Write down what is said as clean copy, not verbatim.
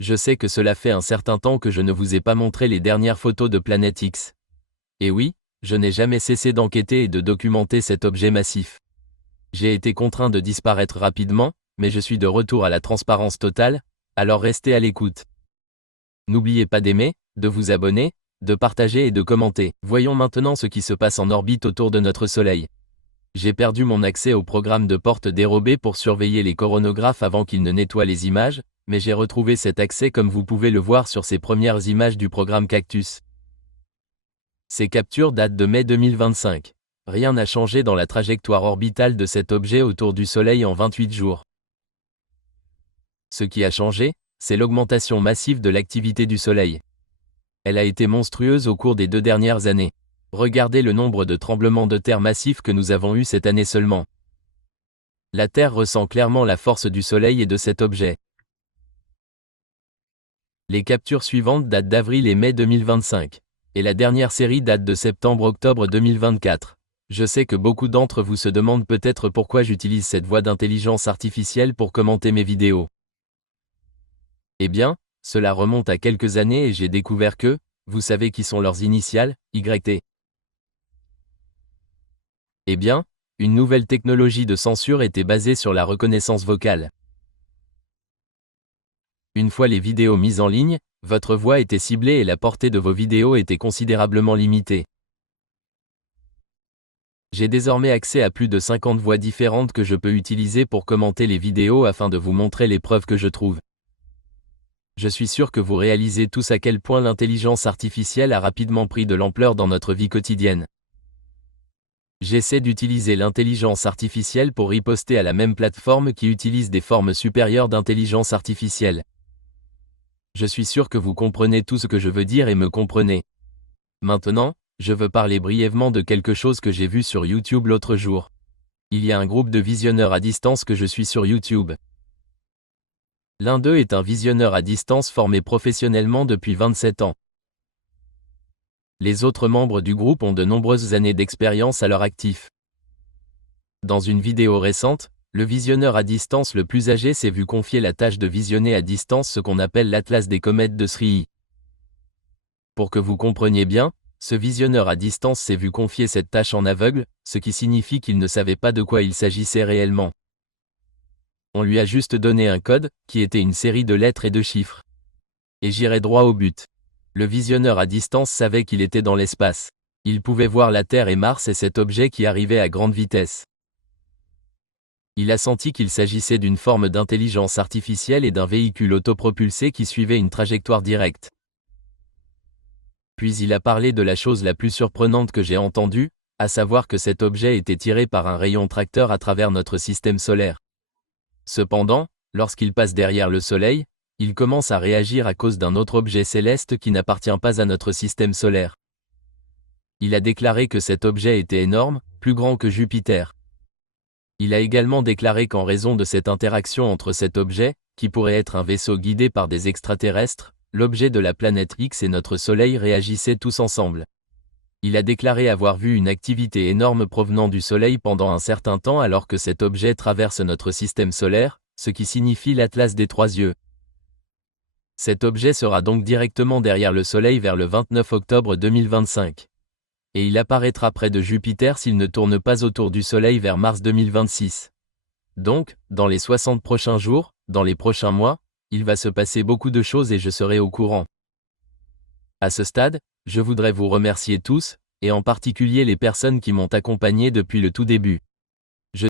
Je sais que cela fait un certain temps que je ne vous ai pas montré les dernières photos de Planète X. Et oui, je n'ai jamais cessé d'enquêter et de documenter cet objet massif. J'ai été contraint de disparaître rapidement, mais je suis de retour à la transparence totale, alors restez à l'écoute. N'oubliez pas d'aimer, de vous abonner, de partager et de commenter. Voyons maintenant ce qui se passe en orbite autour de notre Soleil. J'ai perdu mon accès au programme de porte dérobé pour surveiller les coronographes avant qu'ils ne nettoient les images, mais j'ai retrouvé cet accès comme vous pouvez le voir sur ces premières images du programme Cactus. Ces captures datent de mai 2025. Rien n'a changé dans la trajectoire orbitale de cet objet autour du Soleil en 28 jours. Ce qui a changé, c'est l'augmentation massive de l'activité du Soleil. Elle a été monstrueuse au cours des 2 dernières années. Regardez le nombre de tremblements de terre massifs que nous avons eus cette année seulement. La Terre ressent clairement la force du Soleil et de cet objet. Les captures suivantes datent d'avril et mai 2025. Et la dernière série date de septembre-octobre 2024. Je sais que beaucoup d'entre vous se demandent peut-être pourquoi j'utilise cette voix d'intelligence artificielle pour commenter mes vidéos. Eh bien, cela remonte à quelques années et j'ai découvert que, vous savez qui sont leurs initiales, YT. Eh bien, une nouvelle technologie de censure était basée sur la reconnaissance vocale. Une fois les vidéos mises en ligne, votre voix était ciblée et la portée de vos vidéos était considérablement limitée. J'ai désormais accès à plus de 50 voix différentes que je peux utiliser pour commenter les vidéos afin de vous montrer les preuves que je trouve. Je suis sûr que vous réalisez tous à quel point l'intelligence artificielle a rapidement pris de l'ampleur dans notre vie quotidienne. J'essaie d'utiliser l'intelligence artificielle pour riposter à la même plateforme qui utilise des formes supérieures d'intelligence artificielle. Je suis sûr que vous comprenez tout ce que je veux dire et me comprenez. Maintenant, je veux parler brièvement de quelque chose que j'ai vu sur YouTube l'autre jour. Il y a un groupe de visionneurs à distance que je suis sur YouTube. L'un d'eux est un visionneur à distance formé professionnellement depuis 27 ans. Les autres membres du groupe ont de nombreuses années d'expérience à leur actif. Dans une vidéo récente, le visionneur à distance le plus âgé s'est vu confier la tâche de visionner à distance ce qu'on appelle l'Atlas des comètes de Srihi. Pour que vous compreniez bien, ce visionneur à distance s'est vu confier cette tâche en aveugle, ce qui signifie qu'il ne savait pas de quoi il s'agissait réellement. On lui a juste donné un code, qui était une série de lettres et de chiffres. Et j'irai droit au but. Le visionneur à distance savait qu'il était dans l'espace. Il pouvait voir la Terre et Mars et cet objet qui arrivait à grande vitesse. Il a senti qu'il s'agissait d'une forme d'intelligence artificielle et d'un véhicule autopropulsé qui suivait une trajectoire directe. Puis il a parlé de la chose la plus surprenante que j'ai entendue, à savoir que cet objet était tiré par un rayon tracteur à travers notre système solaire. Cependant, lorsqu'il passe derrière le Soleil, il commence à réagir à cause d'un autre objet céleste qui n'appartient pas à notre système solaire. Il a déclaré que cet objet était énorme, plus grand que Jupiter. Il a également déclaré qu'en raison de cette interaction entre cet objet, qui pourrait être un vaisseau guidé par des extraterrestres, l'objet de la planète X et notre Soleil réagissaient tous ensemble. Il a déclaré avoir vu une activité énorme provenant du Soleil pendant un certain temps alors que cet objet traverse notre système solaire, ce qui signifie l'Atlas des 3 yeux. Cet objet sera donc directement derrière le Soleil vers le 29 octobre 2025. Et il apparaîtra près de Jupiter s'il ne tourne pas autour du Soleil vers mars 2026. Donc, dans les 60 prochains jours, dans les prochains mois, il va se passer beaucoup de choses et je serai au courant. À ce stade, je voudrais vous remercier tous, et en particulier les personnes qui m'ont accompagné depuis le tout début.